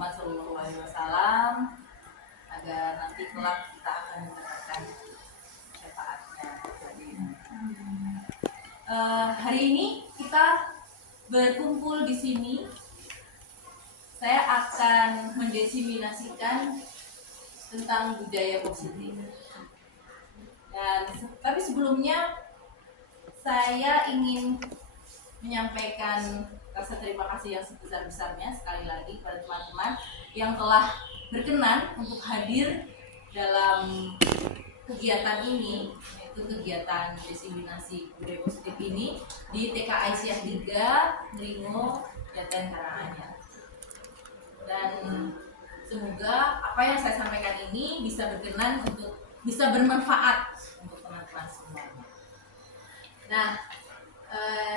Muhammad SAW agar nanti kelak kita akan mendapatkan syafaatnya. Hari ini kita berkumpul di sini. Saya akan mendefinisikan tentang budaya positif. Dan tapi sebelumnya saya ingin menyampaikan rasa terima kasih yang sebesar-besarnya sekali lagi kepada teman-teman yang telah berkenan untuk hadir dalam kegiatan ini, yaitu kegiatan diseminasi budaya positif ini di TK Aisyah 3 Ngringo, Jaten Karanganyar. Dan semoga apa yang saya sampaikan ini bisa berkenan untuk bisa bermanfaat untuk teman-teman semuanya. Nah,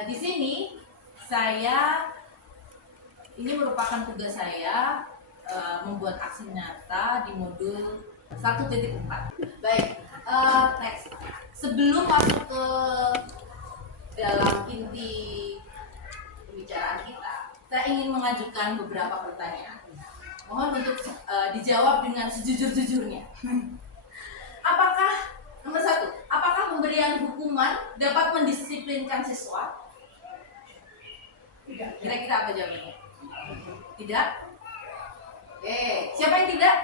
di sini ini merupakan tugas saya membuat aksi nyata di modul 1.4. Baik, next. Sebelum masuk ke dalam inti pembicaraan kita, saya ingin mengajukan beberapa pertanyaan. Mohon untuk dijawab dengan sejujur-jujurnya. Nomor 1, apakah pemberian hukuman dapat mendisiplinkan siswa? Tidak. Kira-kira apa jawabannya? Tidak? Oke, siapa yang tidak?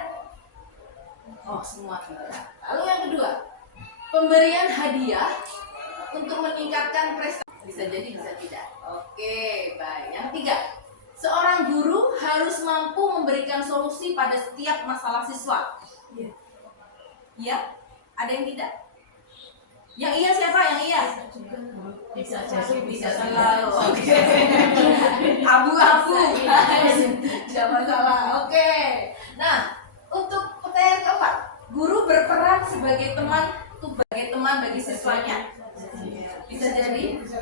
Oh, semua tidak. Lalu yang kedua, pemberian hadiah untuk meningkatkan prestasi. Bisa jadi, bisa tidak. Oke, baik. Yang ketiga, seorang guru harus mampu memberikan solusi pada setiap masalah siswa. Iya. Iya? Ada yang tidak? Yang iya siapa? Yang iya? Bisa selalu. Oke. Abu-abu. Tidak masalah. Oke. Nah, untuk pertanyaan keempat, guru berperan sebagai teman bagi siswanya. Bisa jadi? Bisa.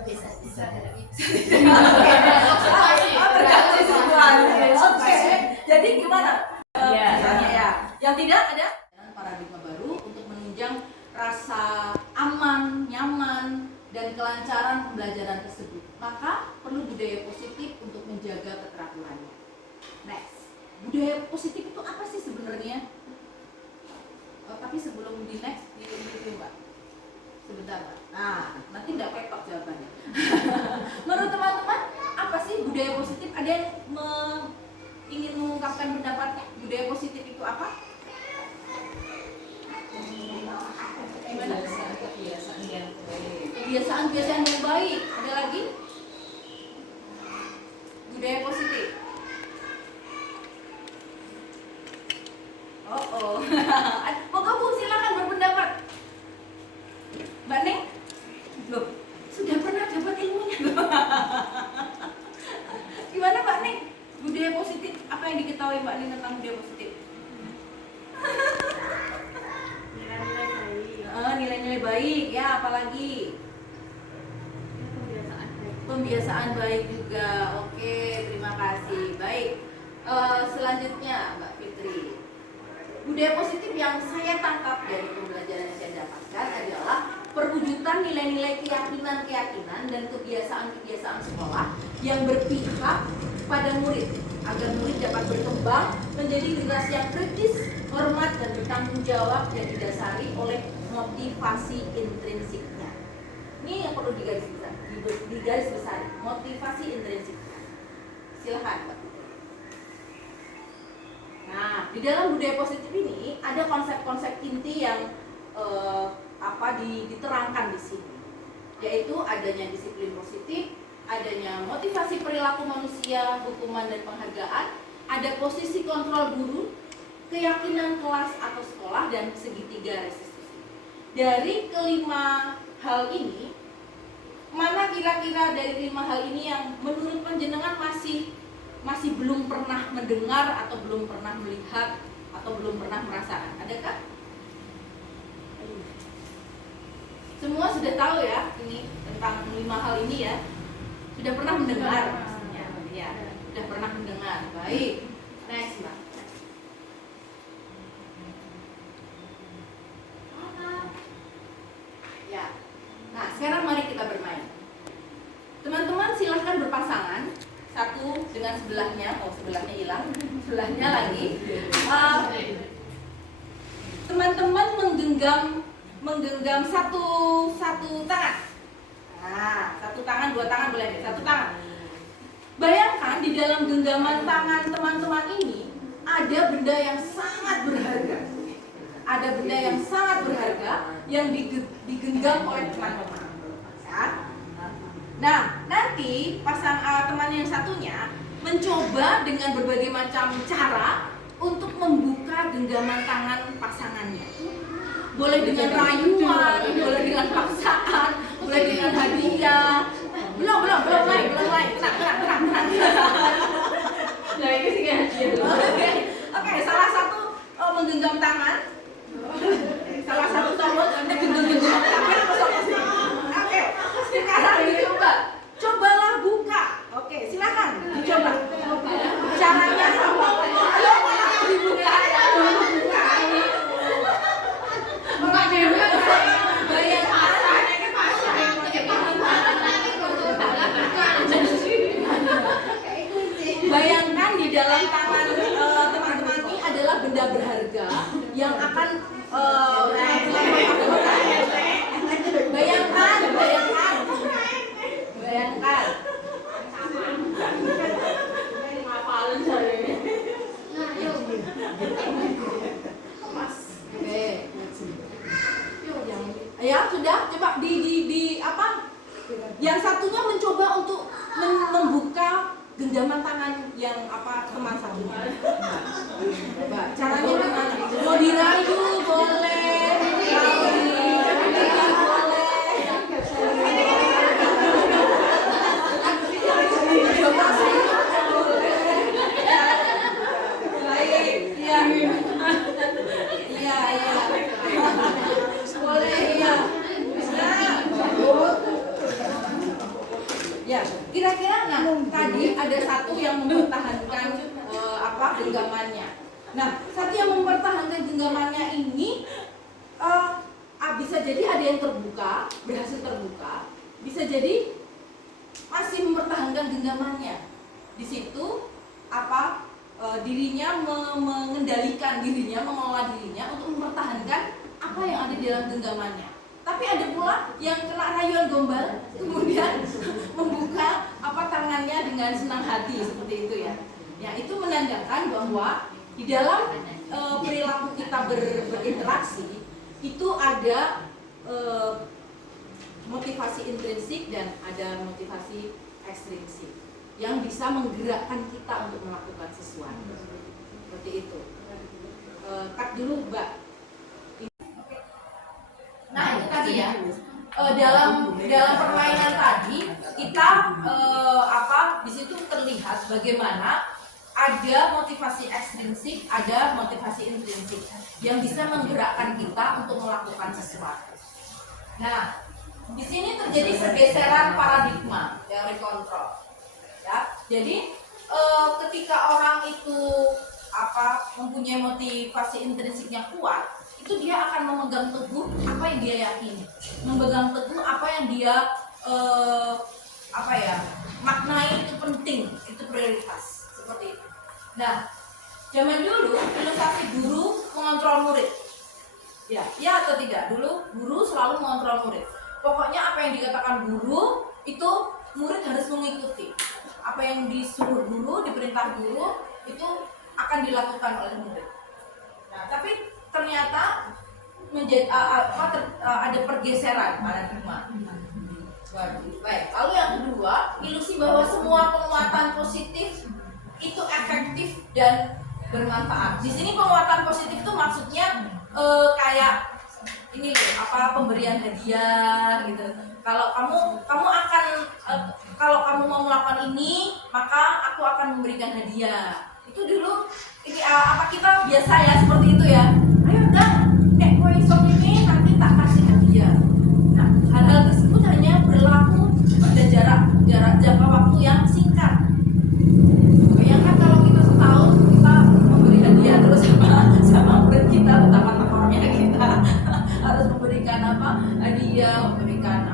Tergantung situasi. Oke. Jadi gimana? Misalnya ya. Yang tidak ada paradigma baru untuk menunjang rasa aman, nyaman, dan kelancaran pembelajaran tersebut. Maka perlu budaya positif untuk menjaga keteraturannya. Next, budaya positif itu apa sih sebenarnya? Tapi sebelum di next, di Mbak. Sebentar, Mbak. Nah, nanti nggak ketok jawabannya. Menurut teman-teman, apa sih budaya positif? Ada yang ingin mengungkapkan pendapatnya? Budaya positif itu apa? Kebiasaan yang baik. Ada lagi? Budaya positif. Mau gabung silakan berpendapat. Mbak Neng? Loh, sudah pernah dapat ilmunya. Gimana Mbak Neng? Budaya positif, apa yang diketahui Mbak Neng tentang budaya positif? Nilai-nilai baik, ya apalagi? Pembiasaan baik juga. Oke, terima kasih. Baik, selanjutnya Mbak Fitri. Budaya positif yang saya tangkap dari pembelajaran yang saya dapatkan adalah perwujudan nilai-nilai keyakinan dan kebiasaan-kebiasaan sekolah yang berpihak pada murid agar murid dapat berkembang menjadi generasi yang kritis, hormat dan bertanggung jawab dan didasari oleh motivasi intrinsiknya. Ini yang perlu digaris besar, motivasi intrinsiknya. Silakan, Pak. Nah, di dalam budaya positif ini ada konsep-konsep inti yang diterangkan di sini, yaitu adanya disiplin positif, adanya motivasi perilaku manusia, hukuman dan penghargaan, ada posisi kontrol guru, keyakinan kelas atau sekolah, dan segitiga restitusi. Dari kelima hal ini, mana kira-kira dari 5 hal ini yang menurut panjenengan masih belum pernah mendengar atau belum pernah melihat atau belum pernah merasakan? Adakah? Semua sudah tahu ya ini tentang 5 hal ini ya? Sudah pernah mendengar maksudnya? Ya, sudah pernah mendengar. Baik. Next, Mbak. Ya. Nah, sekarang mari kita bermain. Teman-teman silahkan berpasangan, satu dengan sebelahnya. Oh, sebelahnya hilang. Sebelahnya lagi, teman-teman menggenggam satu tangan. Nah, satu tangan, dua tangan boleh deh, satu tangan. Bayangkan di dalam genggaman tangan teman-teman ini ada benda yang sangat berharga. Ada benda yang sangat berharga yang digenggam oleh teman-teman. Ya. Nah, nanti teman yang satunya mencoba dengan berbagai macam cara untuk membuka genggaman tangan pasangannya. Boleh dengan rayuan, boleh dengan paksaan, boleh dengan hadiah. Belum lain. Tenang. Nah, ini sih hadiah. Oke, salah satu menggenggam tangan. Salah satu tombol genggam tangan. Oke, sekarang dicoba. Cobalah buka. Oke, silakan dicoba. Caranya sama. Ayo, dibuka. Bayangkan di dalam tangan teman-teman ini adalah benda berharga yang akan bayangkan. Ya sudah, coba di apa? Yang satunya mencoba untuk membuka genggaman tangan yang teman satunya. Coba caranya gimana? Mau dirayu boleh. Ya, kira-kira tadi ada satu yang mempertahankan genggamannya. Nah, satu yang mempertahankan genggamannya ini bisa jadi ada yang berhasil terbuka, bisa jadi masih mempertahankan genggamannya. Di situ dirinya mengendalikan dirinya, mengelola dirinya untuk mempertahankan apa yang ada di dalam genggamannya. Tapi ada pula yang kena rayuan gombal, kemudian membuka tangannya dengan senang hati seperti itu ya. Ya, itu menandakan bahwa di dalam perilaku kita berinteraksi itu ada motivasi intrinsik dan ada motivasi ekstrinsik yang bisa menggerakkan kita untuk melakukan sesuatu. Seperti itu. Cut dulu, Mbak. Nah, itu tadi ya. Dalam permainan tadi kita di situ terlihat bagaimana ada motivasi ekstrinsik, ada motivasi intrinsik yang bisa menggerakkan kita untuk melakukan sesuatu. Nah, di sini terjadi pergeseran paradigma teori kontrol. Ya, jadi ketika orang itu mempunyai motivasi intrinsiknya kuat, itu dia akan memegang teguh apa yang dia yakini, memegang teguh apa yang dia maknai itu penting, itu prioritas, seperti itu. Nah, zaman dulu filosofi guru mengontrol murid, ya atau tidak? Dulu guru selalu mengontrol murid. Pokoknya apa yang dikatakan guru itu murid harus mengikuti. Apa yang disuruh guru, diperintah guru itu akan dilakukan oleh murid. Nah, tapi ternyata ada pergeseran paradigma. Baik. Lalu yang kedua, ilusi bahwa semua penguatan positif itu efektif dan bermanfaat. Di sini penguatan positif itu maksudnya kayak ini loh, pemberian hadiah gitu. Kalau kamu akan kalau kamu mau melakukan ini, maka aku akan memberikan hadiah. Itu dulu ini kita biasa ya seperti itu ya. Ayo nek kowe iso ini nanti tak kasih hadiah. Nah, hal-hal tersebut hanya berlaku pada jarak jangka waktu yang singkat. Bayangkan kalau kita setahun kita memberi hadiah terus sama murid kita, teman-temannya kita harus memberikan hadiah, memberikan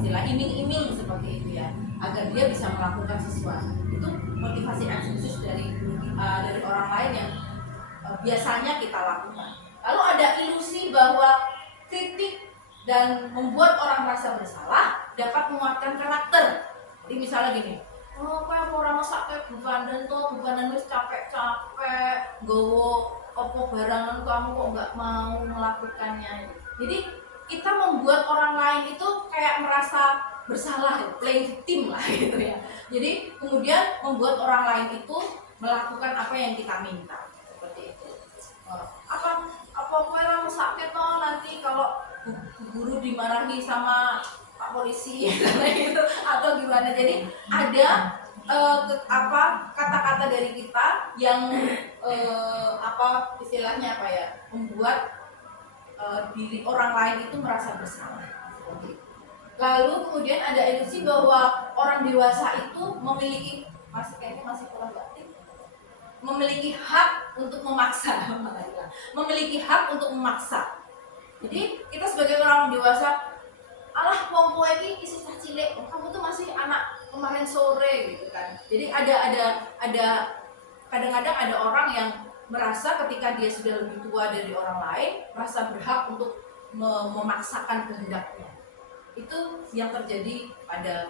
istilah iming-iming seperti itu ya. agar dia bisa melakukan sesuatu. Itu motivasi eksklusif dari orang lain yang biasanya kita lakukan. Lalu ada ilusi bahwa kritik dan membuat orang merasa bersalah dapat menguatkan karakter. Jadi misalnya gini, oh kayak orang masak kayak bukan wis capek-capek gowo opo barangan kamu kok nggak mau melakukannya. Jadi kita membuat orang lain itu kayak merasa bersalah, playing victim lah gitu ya. Jadi kemudian membuat orang lain itu melakukan apa yang kita minta, seperti itu. Apa kowe ora mesake to nanti kalau guru dimarahi sama Pak Polisi gitu atau gimana. Jadi ada kata-kata dari kita yang istilahnya membuat diri orang lain itu merasa bersalah. Lalu kemudian ada ilusi bahwa orang dewasa itu masih kurang batin, memiliki hak untuk memaksa. Memiliki hak untuk memaksa. Jadi kita sebagai orang dewasa, alah wong kowe iki isih cilik, kamu tuh masih anak kemarin sore gitu kan. Jadi ada kadang-kadang ada orang yang merasa ketika dia sudah lebih tua dari orang lain, merasa berhak untuk memaksakan kehendaknya. Itu yang terjadi pada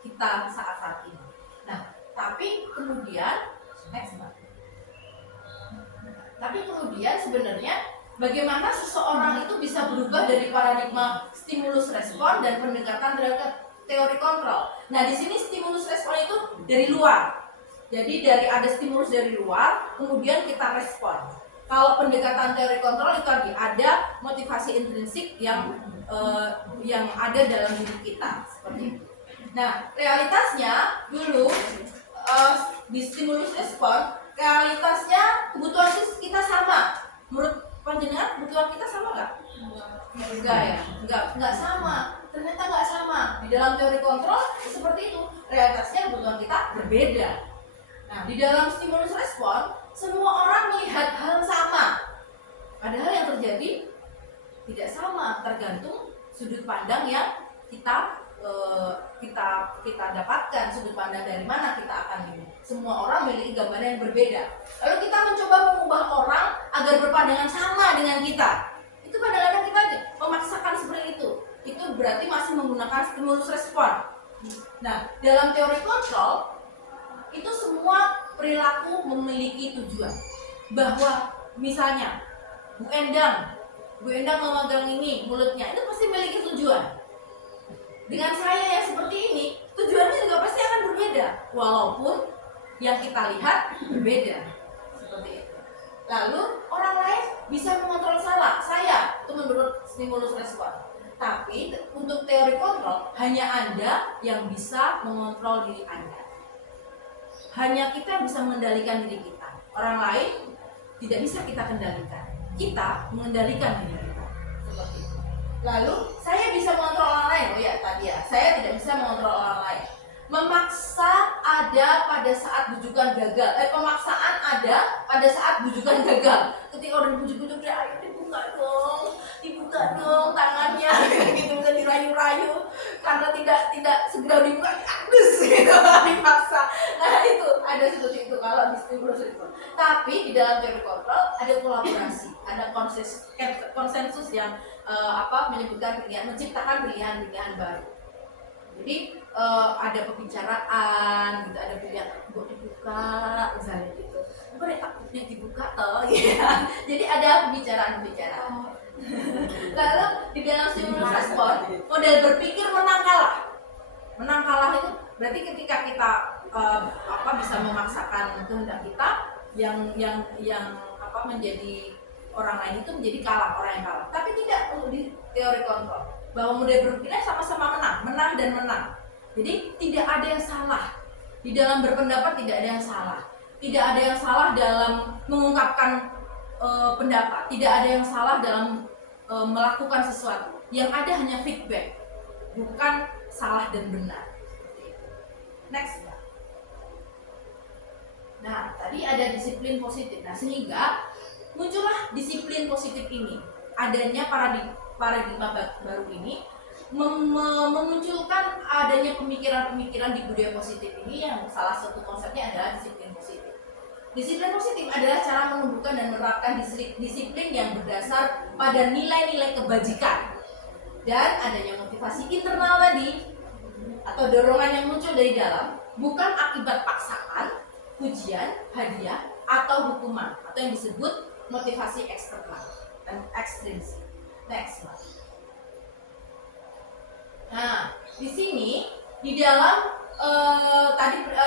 kita saat ini. Nah, tapi kemudian sebenarnya bagaimana seseorang itu bisa berubah dari paradigma stimulus respon dan pendekatan terhadap teori kontrol. Nah, di sini stimulus respon itu dari luar. Jadi ada stimulus dari luar, kemudian kita respon. Kalau pendekatan teori kontrol itu tadi ada motivasi intrinsik yang ada dalam diri kita, seperti itu. Nah, realitasnya dulu di stimulus respon, realitasnya kebutuhan kita sama. Menurut panjenengan kebutuhan kita sama nggak? Enggak sama. Ternyata nggak sama. Di dalam teori kontrol seperti itu. Realitasnya kebutuhan kita berbeda. Nah, di dalam stimulus respon, semua orang melihat hal sama. Padahal yang terjadi tidak sama, tergantung sudut pandang yang kita dapatkan, sudut pandang dari mana kita akan lihat. Semua orang memiliki gambaran yang berbeda. Lalu kita mencoba mengubah orang agar berpandangan sama dengan kita. Itu kadang-kadang kita memaksakan seperti itu. Itu berarti masih menggunakan stimulus respon. Nah, dalam teori kontrol itu semua perilaku memiliki tujuan. Bahwa misalnya Bu Endang memegang ini mulutnya, itu pasti memiliki tujuan. Dengan saya yang seperti ini, tujuannya juga pasti akan berbeda, walaupun yang kita lihat berbeda. Seperti itu. Lalu orang lain bisa mengontrol saya, itu menurut stimulus respon. Tapi untuk teori kontrol, hanya Anda yang bisa mengontrol diri Anda. Hanya kita bisa mengendalikan diri kita. Orang lain tidak bisa kita kendalikan. Kita mengendalikan diri kita. Seperti itu. Lalu saya bisa mengontrol orang lain. Saya tidak bisa mengontrol orang lain. Memaksa ada pada saat bujukan gagal. Pemaksaan ada pada saat bujukan gagal. Ketika orang bujuk-bujuk dia, ayo dibuka dong tangannya, gitu bisa dirayu-rayu. Karena tidak segera dibuka, diadus gitu, dipaksa. Nah itu ada seperti itu kalau di stimulus itu. Tapi di dalam teori kontrol ada kolaborasi, ada konsensus yang menyebutkan menciptakan pilihan-pilihan baru. Jadi ada pembicaraan, gitu, ada pilihan buat dibuka, misalnya gitu. Boleh takutnya dibuka toh, ya. Jadi ada pembicaraan. Lalu di dalam stimulus respon, model berpikir menang kalah itu berarti ketika kita bisa memaksakan kehendak kita yang menjadi orang lain itu menjadi orang yang kalah. Tapi tidak untuk di teori kontrol, bahwa model berpikirnya sama-sama menang dan menang. Jadi tidak ada yang salah di dalam berpendapat, tidak ada yang salah. Tidak ada yang salah dalam mengungkapkan pendapat, tidak ada yang salah dalam melakukan sesuatu. Yang ada hanya feedback, bukan salah dan benar. Next. Nah, tadi ada disiplin positif. Nah, sehingga muncullah disiplin positif ini. Adanya paradigma baru ini memunculkan adanya pemikiran-pemikiran di budaya positif ini, yang salah satu konsepnya adalah disiplin positif. Disiplin positif adalah cara menumbuhkan dan menerapkan disiplin yang berdasar pada nilai-nilai kebajikan dan adanya motivasi internal tadi atau dorongan yang muncul dari dalam, bukan akibat paksaan, pujian, hadiah, atau hukuman, atau yang disebut motivasi eksternal dan ekstrinsik. Next. Nah, di sini di dalam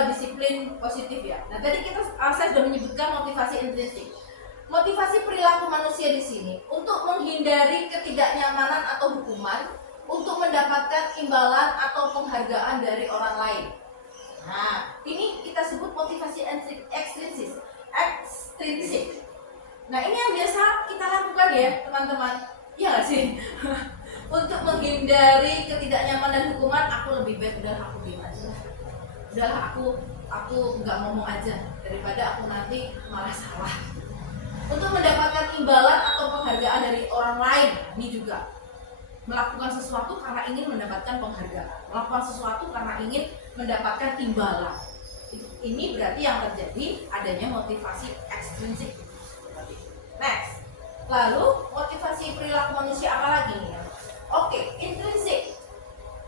disiplin positif ya. Nah, tadi saya sudah menyebutkan motivasi intrinsik. Motivasi perilaku manusia di sini untuk menghindari ketidaknyamanan atau hukuman, untuk mendapatkan imbalan atau penghargaan dari orang lain. Nah, ini kita sebut motivasi ekstrinsik. Nah, ini yang biasa kita lakukan ya, teman-teman. Iya nggak sih? Untuk menghindari ketidaknyamanan hukuman, aku lebih baik udahlah aku diam aja. Udahlah aku nggak ngomong aja daripada aku nanti malah salah. Untuk mendapatkan imbalan atau penghargaan dari orang lain, ini juga melakukan sesuatu karena ingin mendapatkan penghargaan, melakukan sesuatu karena ingin mendapatkan imbalan. Ini berarti yang terjadi adanya motivasi ekstrinsik. Next, lalu motivasi perilaku manusia apa lagi nih? Oke, intrinsik.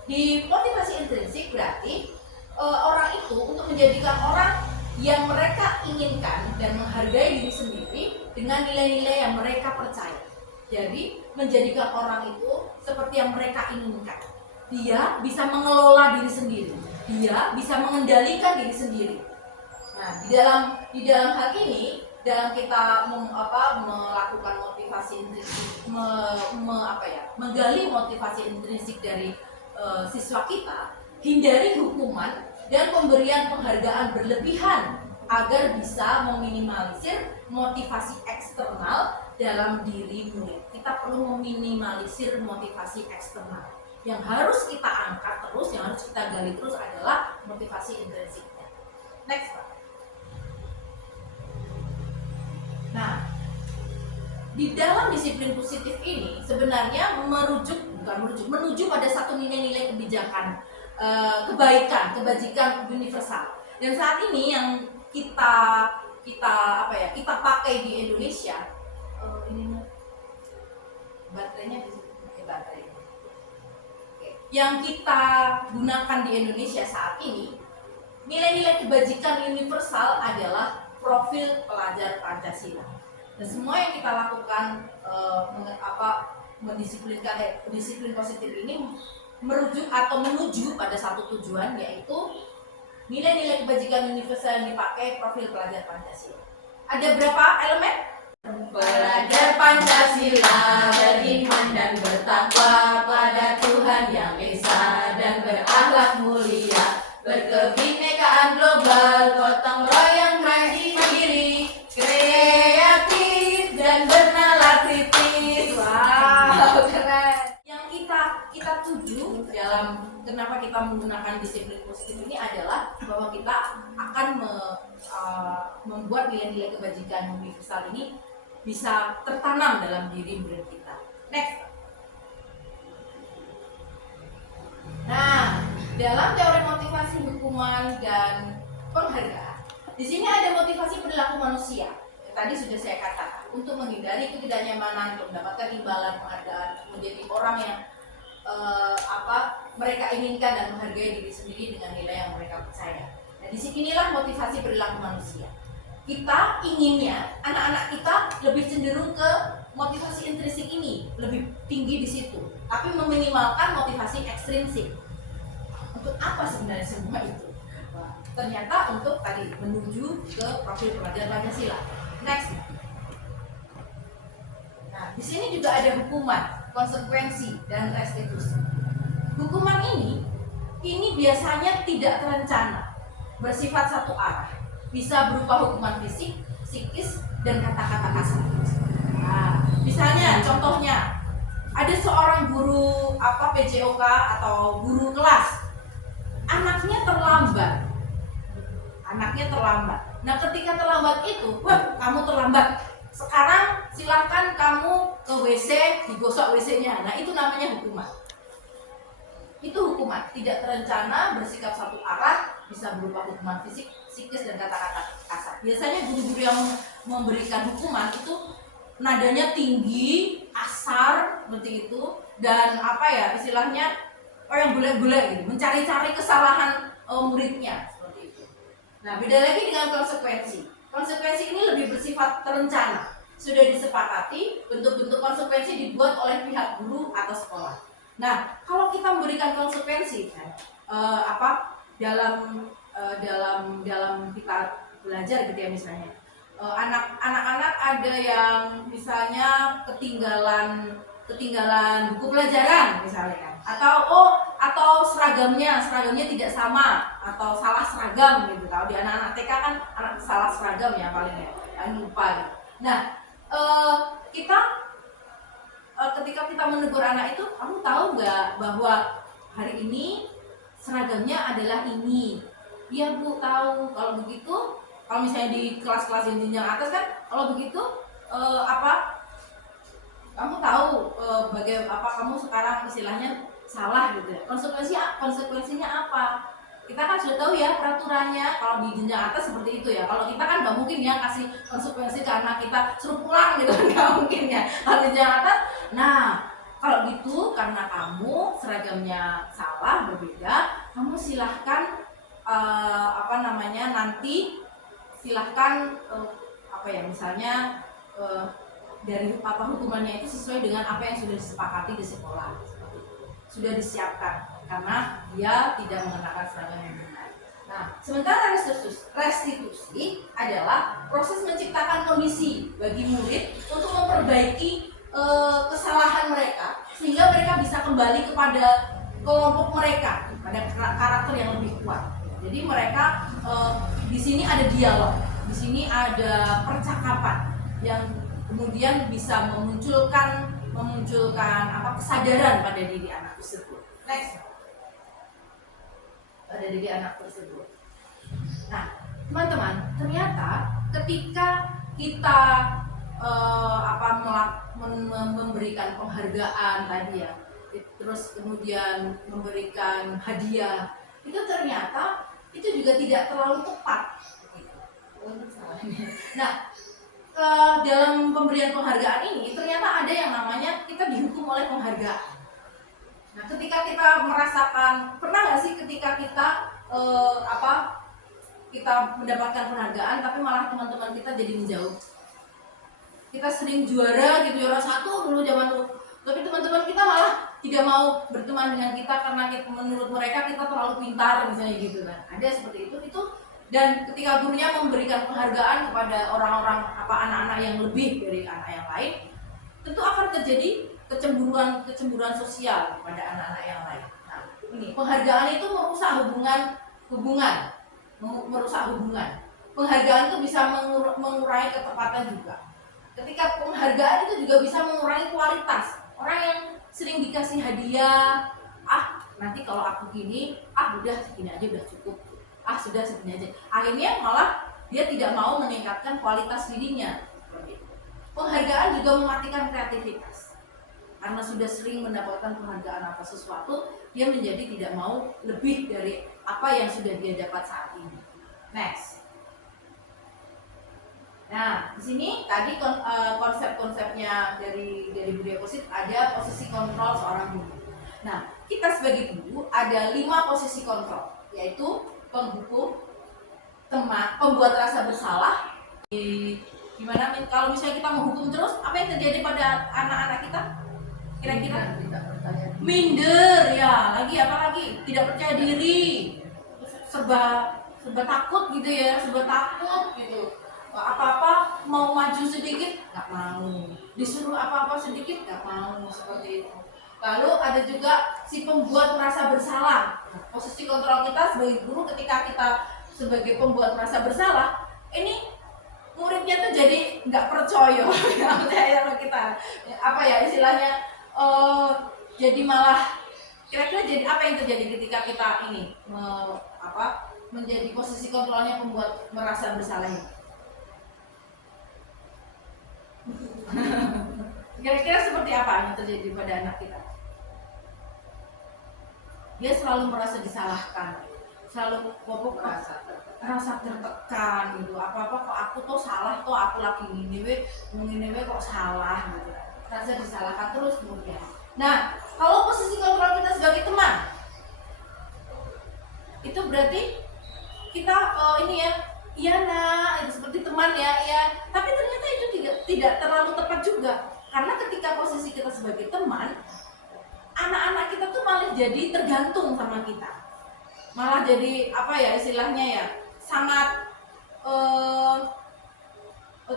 Di motivasi intrinsik berarti orang itu untuk menjadikan orang yang mereka inginkan dan menghargai diri sendiri dengan nilai-nilai yang mereka percaya. Jadi menjadikan orang itu seperti yang mereka inginkan. Dia bisa mengelola diri sendiri. Dia bisa mengendalikan diri sendiri. Nah, di dalam hal ini, dalam kita melakukan motivasi intrinsik, menggali motivasi intrinsik dari siswa kita, hindari hukuman dan pemberian penghargaan berlebihan agar bisa meminimalisir motivasi eksternal dalam diri murid. Kita perlu meminimalisir motivasi eksternal. Yang harus kita angkat terus, yang harus kita gali terus adalah motivasi intrinsiknya. Next, Pak. Nah, di dalam disiplin positif ini sebenarnya menuju pada satu nilai-nilai kebijakan, kebajikan universal. Dan saat ini yang kita pakai di Indonesia, ini baterainya di sini, baterai. Yang kita gunakan di Indonesia saat ini, nilai-nilai kebajikan universal adalah profil pelajar Pancasila. Dan semua yang kita lakukan disiplin positif ini merujuk atau menuju pada satu tujuan, yaitu nilai-nilai kebajikan universal yang dipakai profil pelajar Pancasila. Ada berapa elemen? Pelajar Pancasila beriman dan bertakwa pada Tuhan Yang Esa dan berakhlak mulia, berkebinekaan global, gotong royong mandiri, kreatif dan bernalar kritis. Wow, keren. Yang kita tuju dalam kenapa kita menggunakan disiplin positif ini adalah bahwa kita akan membuat nilai-nilai kebajikan universal ini bisa tertanam dalam diri murid kita. Next. Nah, dalam teori motivasi hukuman dan penghargaan, di sini ada motivasi perilaku manusia. Tadi sudah saya katakan, untuk menghindari ketidaknyamanan, untuk mendapatkan imbalan, penghargaan, menjadi orang yang mereka inginkan dan menghargai diri sendiri dengan nilai yang mereka percaya. Nah, disinilah motivasi perilaku manusia. Kita inginnya anak-anak kita lebih cenderung ke motivasi intrinsik ini, lebih tinggi di situ, tapi meminimalkan motivasi ekstrinsik. Untuk apa sebenarnya semua itu? Nah, ternyata untuk tadi menuju ke profil pelajar Pancasila. Next. Nah, di sini juga ada hukuman, konsekuensi, dan restitusi. Hukuman ini biasanya tidak terencana, bersifat satu arah. Bisa berupa hukuman fisik, psikis, dan kata-kata kasar. Nah, misalnya contohnya ada seorang guru PJOK atau guru kelas, anaknya terlambat. Nah, ketika terlambat itu, kamu terlambat. Sekarang silakan kamu ke WC, digosok WC-nya. Nah, itu namanya hukuman. itu hukuman tidak terencana, bersikap satu arah, bisa berupa hukuman fisik, psikis, dan kata-kata kasar. Biasanya guru-guru yang memberikan hukuman itu nadanya tinggi, kasar seperti itu, dan apa ya istilahnya yang bule-bule gitu, mencari-cari kesalahan muridnya seperti itu. Nah, beda lagi dengan konsekuensi. Konsekuensi ini lebih bersifat terencana. Sudah disepakati, bentuk-bentuk konsekuensi dibuat oleh pihak guru atau sekolah. Nah, kalau kita memberikan konsekuensi, dalam kita belajar gitu ya misalnya, anak-anak ada yang misalnya ketinggalan buku pelajaran misalnya, atau seragamnya tidak sama atau salah seragam gitu. Kalau di anak-anak TK kan anak salah seragam ya paling ya, lupa gitu. Nah, ketika kita menegur anak itu, kamu tahu nggak bahwa hari ini seragamnya adalah ini? Iya Bu, tahu. Kalau begitu, kalau misalnya di kelas-kelas yang jenjang atas kan, kalau begitu kamu tahu kamu sekarang istilahnya salah gitu ya. Konsekuensinya apa? Kita kan sudah tahu ya peraturannya. Kalau di jenjang atas seperti itu ya. Kalau kita kan nggak mungkin ya kasih konsekuensi ke anak kita suruh pulang gitu, nggak mungkin ya. Kalau di jenjang atas, nah kalau gitu karena kamu seragamnya salah berbeda, kamu silahkan nanti silahkan misalnya dari hukumannya itu sesuai dengan apa yang sudah disepakati di sekolah, sudah disiapkan karena dia tidak mengenakan seragam yang benar. Nah, sementara restitusi adalah proses menciptakan kondisi bagi murid untuk memperbaiki kesalahan mereka sehingga mereka bisa kembali kepada kelompok mereka, pada karakter yang lebih kuat. Jadi mereka di sini ada dialog, di sini ada percakapan yang kemudian bisa memunculkan kesadaran pada diri anak tersebut. Next, pada diri anak tersebut. Nah, teman-teman, ternyata ketika kita memberikan penghargaan tadi ya, terus kemudian memberikan hadiah, itu ternyata itu juga tidak terlalu tepat. Nah, dalam pemberian penghargaan ini ternyata ada yang namanya kita dihukum oleh penghargaan. Nah, ketika kita merasakan, pernah nggak sih ketika kita kita mendapatkan penghargaan tapi malah teman-teman kita jadi menjauh? Kita sering juara 1 dulu zaman dulu, tapi teman-teman kita malah tidak mau berteman dengan kita karena menurut mereka kita terlalu pintar misalnya gitu kan. Ada seperti itu. Dan ketika gurunya memberikan penghargaan kepada orang-orang anak-anak yang lebih dari anak yang lain, tentu akan terjadi kecemburuan sosial pada anak-anak yang lain. Nah, ini penghargaan itu merusak hubungan. Penghargaan itu bisa mengurangi ketepatan juga. Ketika penghargaan itu juga bisa mengurangi kualitas. Orang yang sering dikasih hadiah, nanti kalau aku gini, udah segini aja udah cukup. Sudah segini aja. Akhirnya malah dia tidak mau meningkatkan kualitas dirinya. Penghargaan juga mematikan kreativitas. Karena sudah sering mendapatkan penghargaan atas sesuatu, dia menjadi tidak mau lebih dari apa yang sudah dia dapat saat ini. Next. Nah, di sini tadi konsep-konsepnya dari budaya positif ada posisi kontrol seorang guru. Nah, kita sebagai guru ada 5 posisi kontrol, yaitu penghukum, pembuat rasa bersalah. Gimana kalau misalnya kita menghukum terus, apa yang terjadi pada anak-anak kita? Kira-kira minder ya, lagi tidak percaya diri, serba takut gitu ya, apa-apa mau maju sedikit nggak mau, disuruh apa-apa sedikit nggak mau, seperti itu. Lalu ada juga si pembuat merasa bersalah. Posisi kontrol kita sebagai guru ketika kita sebagai pembuat merasa bersalah, ini muridnya tuh jadi nggak percaya kalau kita istilahnya jadi malah kira-kira jadi apa yang terjadi ketika kita ini menjadi posisi kontrolnya pembuat merasa bersalah ini. Kira-kira seperti apa yang terjadi pada anak kita? dia selalu merasa disalahkan, selalu pokok rasa tertekan gitu. Apa-apa kok aku tuh salah, tuh aku lagi ngene kok salah gitu. Rasa disalahkan terus kemudian. Nah, kalau posisi kontrol kita sebagai teman, itu berarti kita ini ya, iya nak, itu seperti teman ya, ya. Tapi ternyata itu tidak terlalu tepat juga, karena ketika posisi kita sebagai teman, anak-anak kita tuh malah jadi tergantung sama kita, malah jadi apa ya istilahnya ya, sangat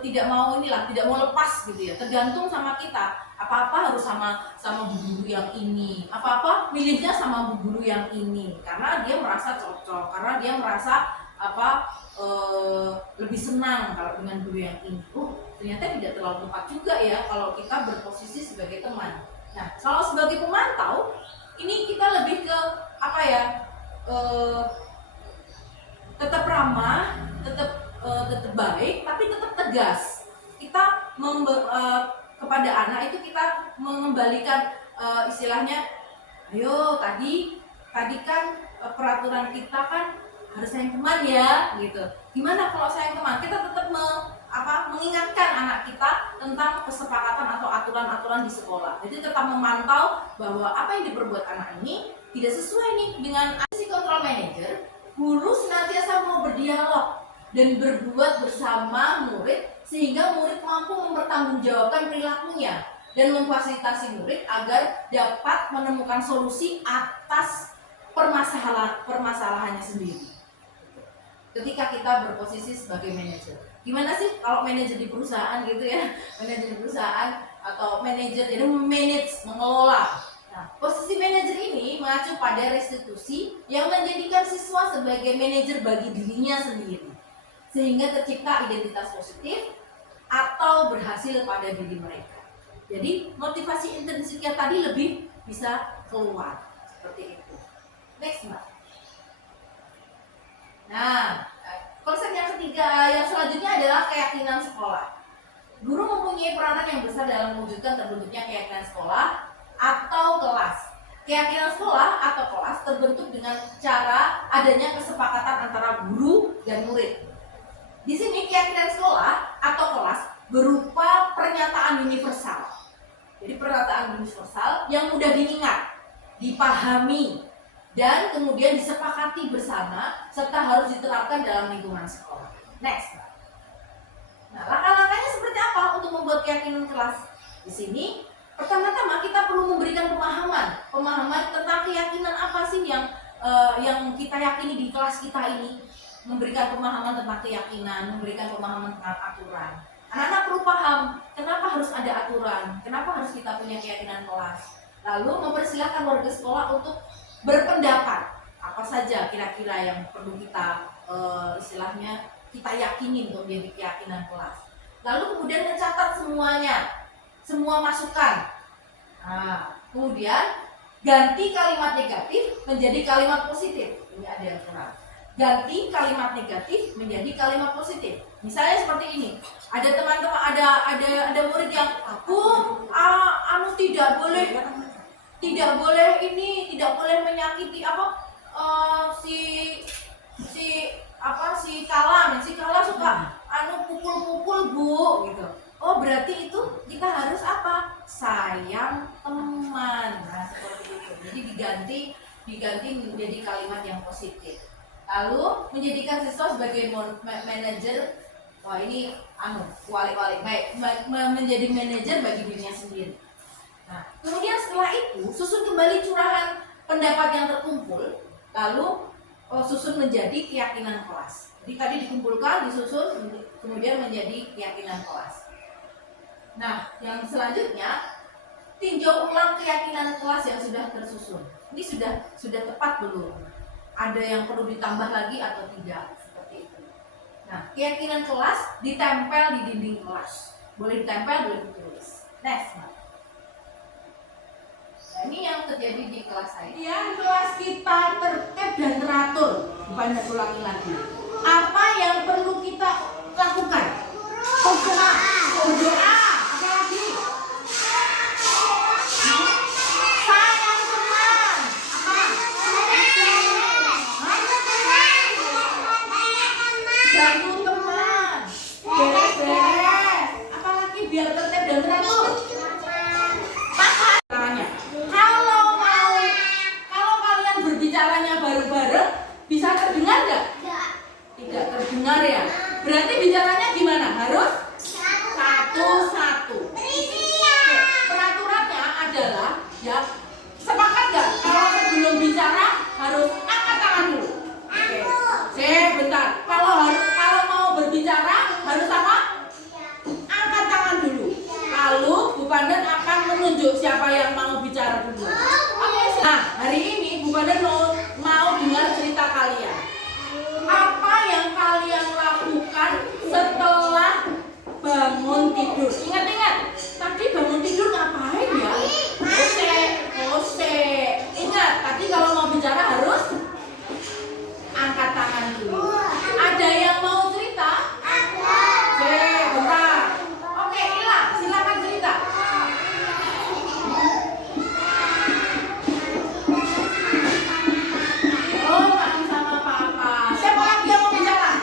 tidak mau tidak mau lepas gitu ya, tergantung sama kita. Apa-apa harus sama bu guru yang ini, apa-apa milihnya sama bu guru yang ini, karena dia merasa cocok, karena dia merasa lebih senang kalau dengan guru yang ini. Ternyata tidak terlalu tepat juga ya kalau kita berposisi sebagai teman. Nah, kalau sebagai pemantau, ini kita lebih ke apa ya, tetap ramah, tetap baik, tapi tetap tegas. Kita kepada anak itu kita mengembalikan istilahnya, ayo tadi kan peraturan kita kan harus sayang teman ya, gitu. Gimana kalau sayang teman? Kita tetap mengingatkan anak kita tentang kesepakatan atau aturan-aturan di sekolah. Jadi tetap memantau bahwa apa yang diperbuat anak ini tidak sesuai nih dengan si control manager. Guru senantiasa mau berdialog dan berbuat bersama murid sehingga murid mampu mempertanggungjawabkan perilakunya dan memfasilitasi murid agar dapat menemukan solusi atas permasalahannya sendiri. Ketika kita berposisi sebagai manajer, gimana sih kalau manajer di perusahaan gitu ya, manajer di perusahaan atau manajer jadi mengelola. Nah, posisi manajer ini mengacu pada restitusi yang menjadikan siswa sebagai manajer bagi dirinya sendiri, sehingga tercipta identitas positif atau berhasil pada diri mereka. Jadi motivasi intrinsiknya tadi lebih bisa keluar seperti itu. Next, Mbak. Nah, konsep yang ketiga yang selanjutnya adalah keyakinan sekolah. Guru mempunyai peranan yang besar dalam mewujudkan terbentuknya keyakinan sekolah atau kelas. Keyakinan sekolah atau kelas terbentuk dengan cara adanya kesepakatan antara guru dan murid. Di sini keyakinan sekolah atau kelas berupa pernyataan universal. Jadi pernyataan universal yang mudah diingat, dipahami, dan kemudian disepakati bersama serta harus diterapkan dalam lingkungan sekolah. Next. Nah, langkah-langkahnya seperti apa untuk membuat keyakinan kelas? Di sini pertama-tama kita perlu memberikan pemahaman tentang keyakinan apa sih yang kita yakini di kelas kita ini. Memberikan pemahaman tentang keyakinan, memberikan pemahaman tentang aturan. Anak-anak perlu paham kenapa harus ada aturan, kenapa harus kita punya keyakinan kelas. Lalu mempersilahkan warga sekolah untuk berpendapat apa saja kira-kira yang perlu kita istilahnya kita yakini untuk menjadi keyakinan kelas. Lalu kemudian mencatat semuanya, semua masukan. Nah, kemudian ganti kalimat negatif menjadi kalimat positif. Ini ada yang kurang. Ganti kalimat negatif menjadi kalimat positif. Misalnya seperti ini. Ada teman-teman, ada murid yang tidak boleh menyakiti si Kala suka pukul-pukul Bu gitu. Oh, berarti itu kita harus apa? Sayang teman. Nah, seperti itu. Jadi diganti menjadi kalimat yang positif. Lalu menjadikan siswa sebagai manajer. Wah, ini wali-wali baik menjadi manajer bagi dirinya sendiri. Nah, kemudian setelah itu susun kembali curahan pendapat yang terkumpul, lalu susun menjadi keyakinan kelas. Jadi tadi dikumpulkan, disusun, kemudian menjadi keyakinan kelas. Nah, yang selanjutnya tinjau ulang keyakinan kelas yang sudah tersusun. Ini sudah tepat belum? Ada yang perlu ditambah lagi atau tidak? Seperti itu. Nah, keyakinan kelas ditempel di dinding kelas. Boleh ditempel, boleh ditulis. Next, Mbak. Nah, ini yang terjadi di kelas saya. Ya, kelas kita tertib dan teratur. Banyak ulangi lagi. Apa yang perlu kita lakukan? Berdoa. Apa lagi? Sayang teman. Apa? terdengar nggak? Tidak terdengar ya. Berarti bicaranya gimana? Harus satu-satu. Peraturannya adalah ya, sepakat nggak kalau sebelum bicara harus angkat tangan dulu? Oke. Bentar. Kalau mau berbicara harus apa? Angkat tangan dulu. Lalu Bu Pandan akan menunjuk siapa yang mau bicara dulu. Nah, hari ini Bu Pandan mau dengar cerita kalian. Apa yang kalian lakukan setelah bangun tidur? Ingat-ingat, tadi bangun tidur ngapain ya? Ose. Ingat, tadi kalau mau bicara harus angkat tangan dulu. Ada yang mau cerita? Oke, bentar. Oke, Ila, silakan cerita. Oh, makan sama papa. Siapa lagi yang mau bicara?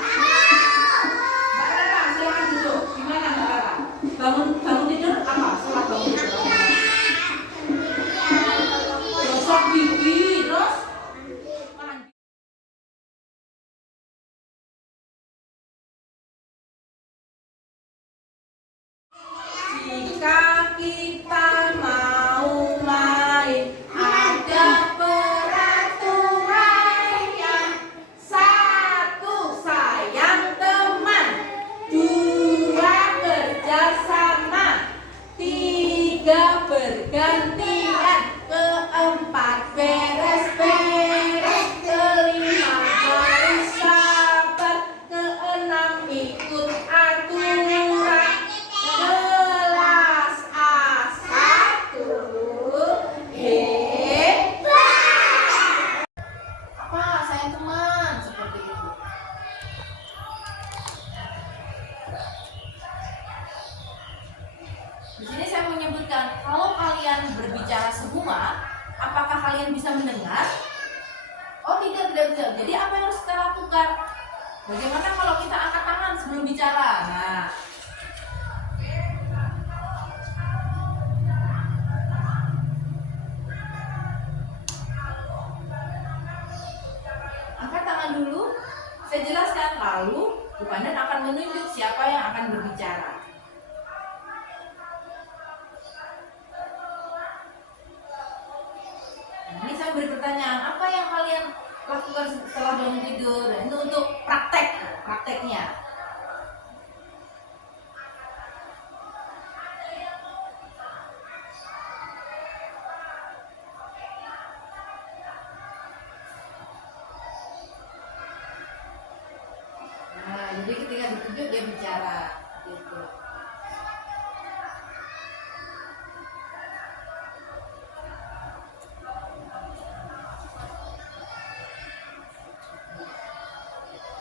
Mbak Rara, silakan duduk. Gimana Mbak Rara? Bangun tidur apa? Setelah bangun tidur. Gosok gigi, terus mandi. Jika kita mau main, ada peraturannya. 1, sayang teman. 2, kerjasama. 3, bergantian. 4, beres-beres. 5, harus sabar. 6, ikut aturan. Kelas A1 hebat. Apa sayang teman? Seperti itu. Di sini saya menyebutkan kalau kalian berbicara semua, apakah kalian bisa mendengar? Oh tidak bisa. Jadi apa yang harus kita lakukan? Bagaimana kalau kita angkat tangan sebelum bicara? Nah, angkat tangan dulu, saya jelaskan, lalu Bu Pandan akan menunjuk siapa yang akan berbicara. Nah, ini saya beri pertanyaan, apa yang kalian lakukan setelah bangun tidur? Dan itu untuk prakteknya. Nah, jadi ketika ditunjuk dia bicara, gitu.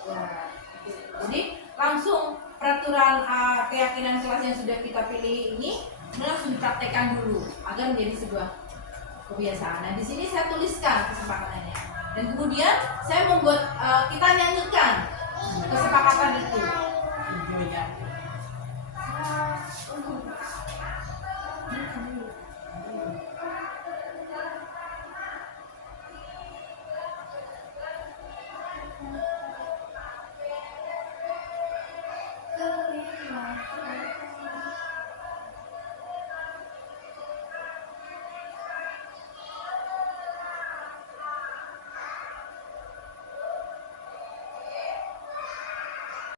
Ya, jadi langsung peraturan keyakinan kelas yang sudah kita pilih ini langsung dipraktekkan dulu agar menjadi sebuah kebiasaan. Nah, di sini saya tuliskan kesepakatannya dan kemudian saya membuat kita nyanyikan kesepakatan itu.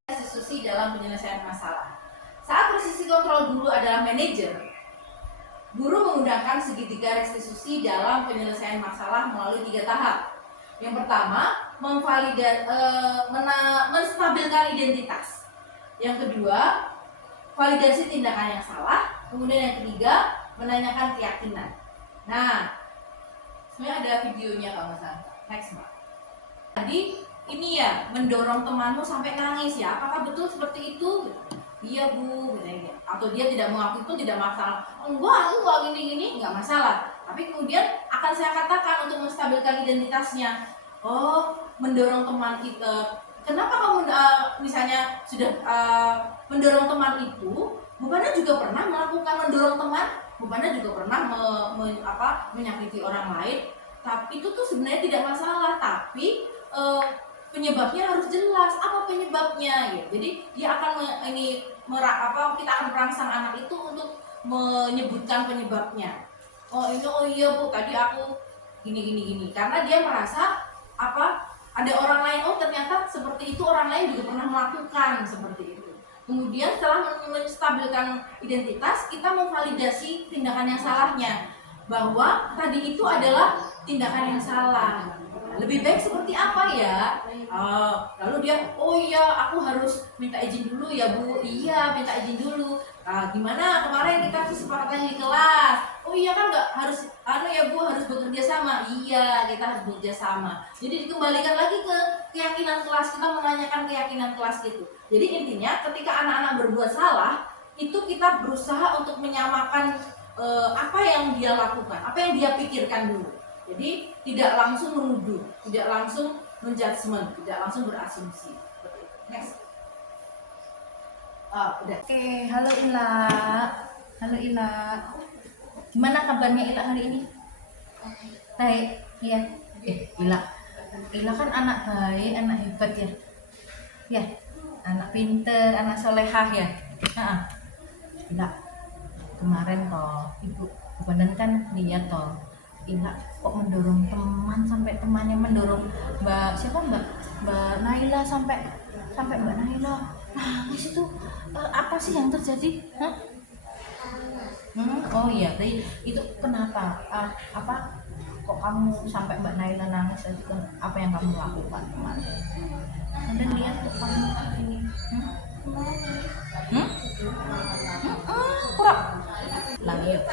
Restitusi dalam penyelesaian masalah. Saat posisi kontrol guru adalah manajer, guru menggunakan segitiga restitusi dalam penyelesaian masalah melalui 3 tahap. Yang pertama, menstabilkan identitas. Yang kedua, validasi tindakan yang salah. Kemudian yang ketiga, menanyakan keyakinan. Nah, sebenarnya ada videonya kalau nggak salah. Next, Mbak. Tadi ini ya, mendorong temanmu sampai nangis ya. Apakah betul seperti itu? Iya Bu, misalnya. Atau dia tidak mengaku itu tidak masalah. Enggak gini enggak masalah. Tapi kemudian akan saya katakan untuk menstabilkan identitasnya. Oh, mendorong teman kita. Kenapa kamu misalnya sudah mendorong teman itu? Bu Pandan juga pernah melakukan mendorong teman. Bu Pandan juga pernah menyakiti orang lain. Tapi itu tuh sebenarnya tidak masalah. Tapi penyebabnya harus jelas. Apa penyebabnya? Ya. Jadi dia akan kita akan merangsang anak itu untuk menyebutkan penyebabnya. Oh ini, oh iya Bu, tadi aku gini. Karena dia merasa ada orang lain, oh ternyata seperti itu, orang lain juga pernah melakukan seperti itu. Kemudian setelah menstabilkan identitas, kita memvalidasi tindakan yang salahnya, bahwa tadi itu adalah tindakan yang salah. Lebih baik seperti apa ya? Lalu dia, oh iya aku harus minta izin dulu ya Bu. Iya minta izin dulu. Gimana kemarin kita kesepakatan di kelas? Oh iya kan nggak harus ya Bu, harus bekerja sama. Iya kita harus bekerja sama. Jadi dikembalikan lagi ke keyakinan kelas, kita menanyakan keyakinan kelas gitu. Jadi intinya ketika anak-anak berbuat salah, itu kita berusaha untuk menyamakan apa yang dia lakukan, apa yang dia pikirkan dulu. Jadi tidak langsung menuduh, tidak langsung menjudgment, tidak langsung berasumsi. Next. Udah. Oke, halo Ila. Halo Ila. Gimana kabarnya Ila hari ini? Baik. Iya. Ila. Ila kan anak baik, anak hebat ya. Ya. Anak pinter, anak solehah ya. Ila. Kemarin toh Ibu badan kan lihat toh Ila kok mendorong teman, sampai temannya mendorong Mbak Naila sampai Mbak Naila nangis. Itu apa sih yang terjadi? Oh iya, tadi itu kenapa? Kok kamu sampai Mbak Naila nangis? Itu apa yang kamu lakukan kemarin? Anda lihat kok kamu ini kurang lagi yuk.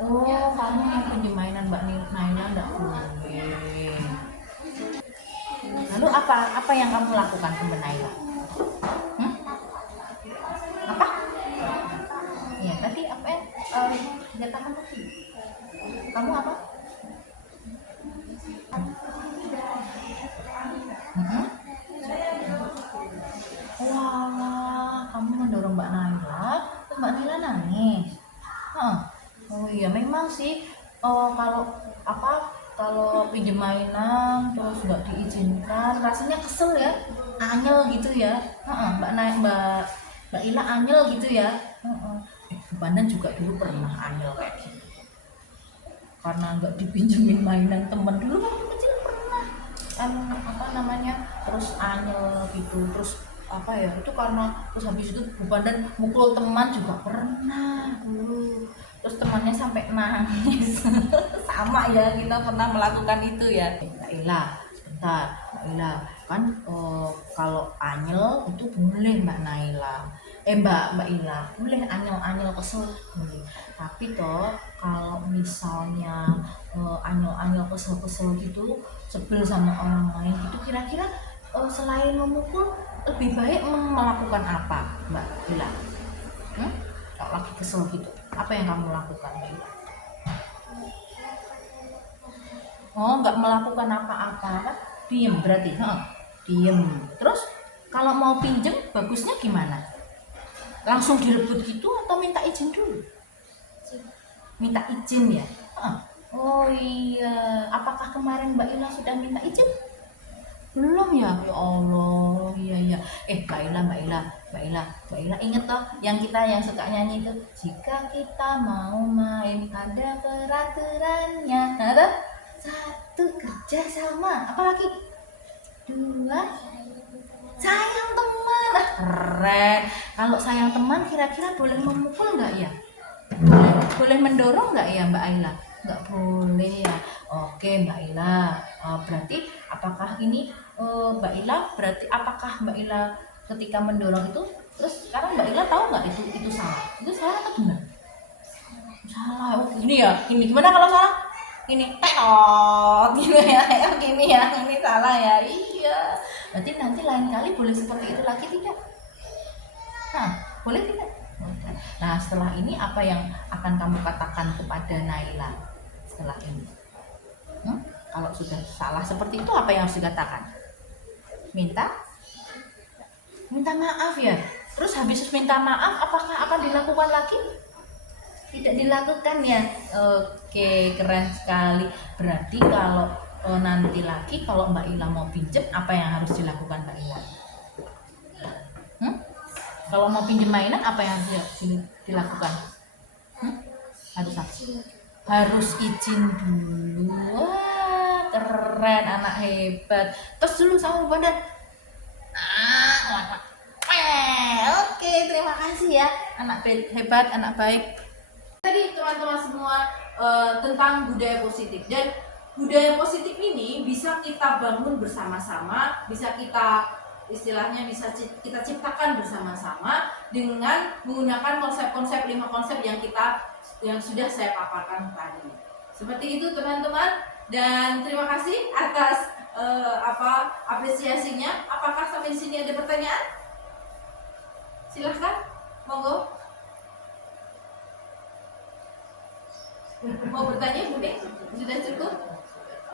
Oh, kamu yang pinjam mainan Mbak Naila enggak boleh. Lalu apa yang kamu lakukan ke Mbak Naila? Apa? Ya tadi apa yang dikatakan tadi? Kamu apa? Wah, kamu mendorong Mbak Naila nangis. Oh iya memang sih. Kalau pinjam mainan terus nggak diizinkan, rasanya kesel ya, anyel gitu ya. Mbak Ila anyel gitu ya. Badan juga dulu pernah anyel kayak gitu, karena nggak dipinjemin mainan temen dulu waktu kecil pernah terus anyel gitu, terus itu karena terus habis itu badan mukul teman juga pernah dulu, terus temannya sampai nangis. Sama ya, kita pernah melakukan itu ya. Mbak Ila sebentar, Mbak Ila kan kalau anyel itu boleh Mbak Naila, Mbak Ila boleh anyel kesel boleh, tapi toh kalau misalnya anyel kesel gitu, sebel sama orang lain gitu, kira-kira selain memukul lebih baik melakukan apa Mbak Ila? Kalau lagi kesel gitu, apa yang kamu lakukan Mbak Ila? Oh, nggak melakukan apa-apa, diem berarti, diem. Terus kalau mau pinjem bagusnya gimana? Langsung direbut gitu atau minta izin dulu? Minta izin ya. Oh iya, apakah kemarin Mbak Ila sudah minta izin? Belum ya? Ya Allah, iya. Mbak Ila inget toh yang suka nyanyi itu, jika kita mau main ada peraturannya. Ada satu, kerja sama, apalagi dua, sayang teman. Keren. Kalau sayang teman kira-kira boleh memukul nggak ya? Boleh mendorong nggak ya Mbak Ila? Nggak boleh ya. Oke Mbak Ila, berarti apakah Mbak Ila ketika mendorong itu, terus sekarang Mbak Ila tahu nggak itu salah? Itu salah atau benar? Salah. Oh gini ya, ini gimana kalau salah? Ini tekot gitu ya, gini ya, ini salah ya. Iya. Berarti nanti lain kali boleh seperti itu lagi tidak? Boleh tidak? Nah setelah ini apa yang akan kamu katakan kepada Naila setelah ini? Kalau sudah salah seperti itu, apa yang harus dikatakan? Minta maaf ya. Terus habis minta maaf, apakah akan dilakukan lagi? Tidak dilakukan ya. Oke, keren sekali. Berarti kalau nanti lagi kalau Mbak Ila mau pinjem, apa yang harus dilakukan Mbak Ila? Hmm? Kalau mau pinjem mainan, apa yang harus dilakukan? Hmm? Harus apa? Harus izin dulu. Wah, keren, anak hebat. Terus dulu sama badan. Oke, terima kasih ya, anak hebat, anak baik. Tadi teman-teman semua tentang budaya positif, dan budaya positif ini bisa kita bangun bersama-sama, bisa kita istilahnya bisa kita ciptakan bersama-sama dengan menggunakan konsep-konsep 5 konsep yang sudah saya paparkan tadi. Seperti itu teman-teman, dan terima kasih atas apresiasinya. Apakah sampai di sini ada pertanyaan? Silahkan, monggo. Mau bertanya Budi? Sudah cukup?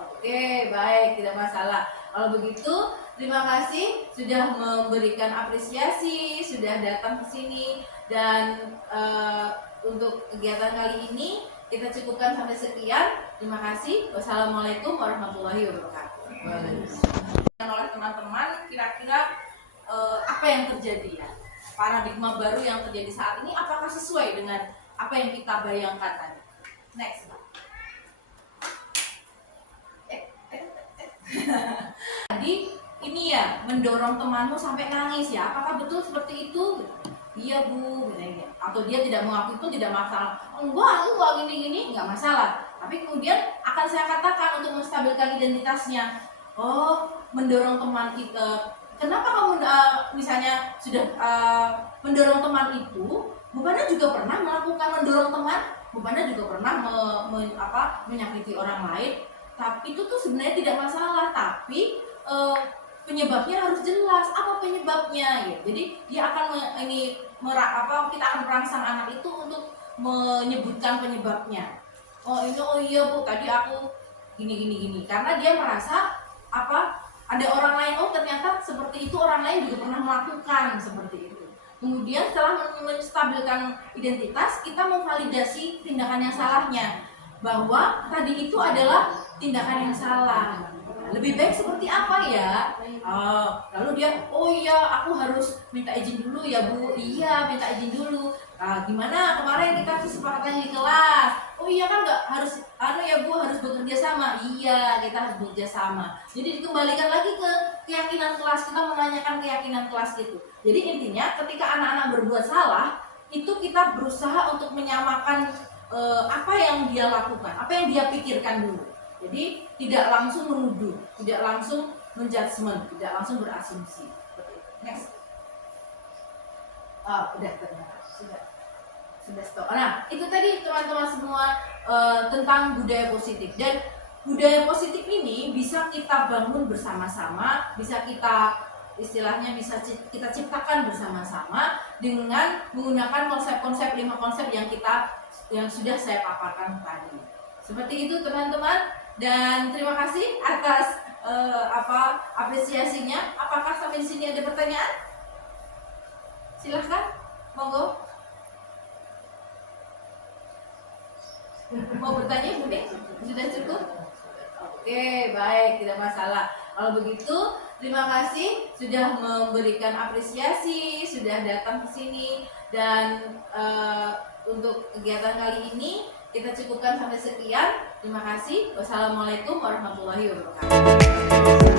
Oke, baik, tidak masalah. Kalau begitu, terima kasih sudah memberikan apresiasi, sudah datang ke sini, dan untuk kegiatan kali ini kita cukupkan sampai sekian. Terima kasih. Wassalamualaikum warahmatullahi wabarakatuh. Oleh teman-teman, kira-kira apa yang terjadi ya? Paradigma baru yang terjadi saat ini apakah sesuai dengan apa yang kita bayangkan tadi? Next. Tadi ini ya mendorong temanmu sampai nangis ya. Apakah betul seperti itu? Iya bu, atau dia tidak mengaku itu tidak masalah. Enggak gini enggak masalah. Tapi kemudian akan saya katakan untuk menstabilkan identitasnya. Oh, mendorong teman kita. Kenapa kamu misalnya sudah mendorong teman itu? Bupana juga pernah melakukan mendorong teman. Bupana juga pernah menyakiti orang lain, tapi itu tuh sebenarnya tidak masalah, tapi penyebabnya harus jelas. Apa penyebabnya ya? Jadi dia akan kita akan merangsang anak itu untuk menyebutkan penyebabnya. Oh iya bu, tadi aku gini, karena dia merasa ada orang lain, oh ternyata seperti itu, orang lain juga pernah melakukan seperti itu. Kemudian setelah menstabilkan identitas, kita memvalidasi tindakan yang salahnya, bahwa tadi itu adalah tindakan yang salah. Lebih baik seperti apa ya? Lalu dia, oh iya aku harus minta izin dulu ya bu. Iya minta izin dulu. Gimana kemarin kita kesepakatan di kelas? Oh iya kan nggak harus ya bu, harus bekerja sama. Iya kita harus bekerja sama. Jadi dikembalikan lagi ke keyakinan kelas, kita menanyakan keyakinan kelas gitu. Jadi intinya ketika anak-anak berbuat salah, itu kita berusaha untuk menyamakan apa yang dia lakukan, apa yang dia pikirkan dulu. Jadi tidak langsung menuduh, tidak langsung menjudgment, tidak langsung berasumsi. Next. Udah ternyata sudah stop. Nah itu tadi teman-teman semua tentang budaya positif, dan budaya positif ini bisa kita bangun bersama-sama, bisa kita istilahnya bisa kita ciptakan bersama-sama dengan menggunakan konsep-konsep 5 konsep yang sudah saya paparkan tadi. Seperti itu teman-teman, dan terima kasih atas apresiasinya. Apakah sampai di sini ada pertanyaan? Silahkan, monggo. Mau bertanya Budi? Sudah cukup? Oke, baik, tidak masalah. Kalau begitu, terima kasih sudah memberikan apresiasi, sudah datang ke sini, dan untuk kegiatan kali ini kita cukupkan sampai sekian. Terima kasih. Wassalamualaikum warahmatullahi wabarakatuh.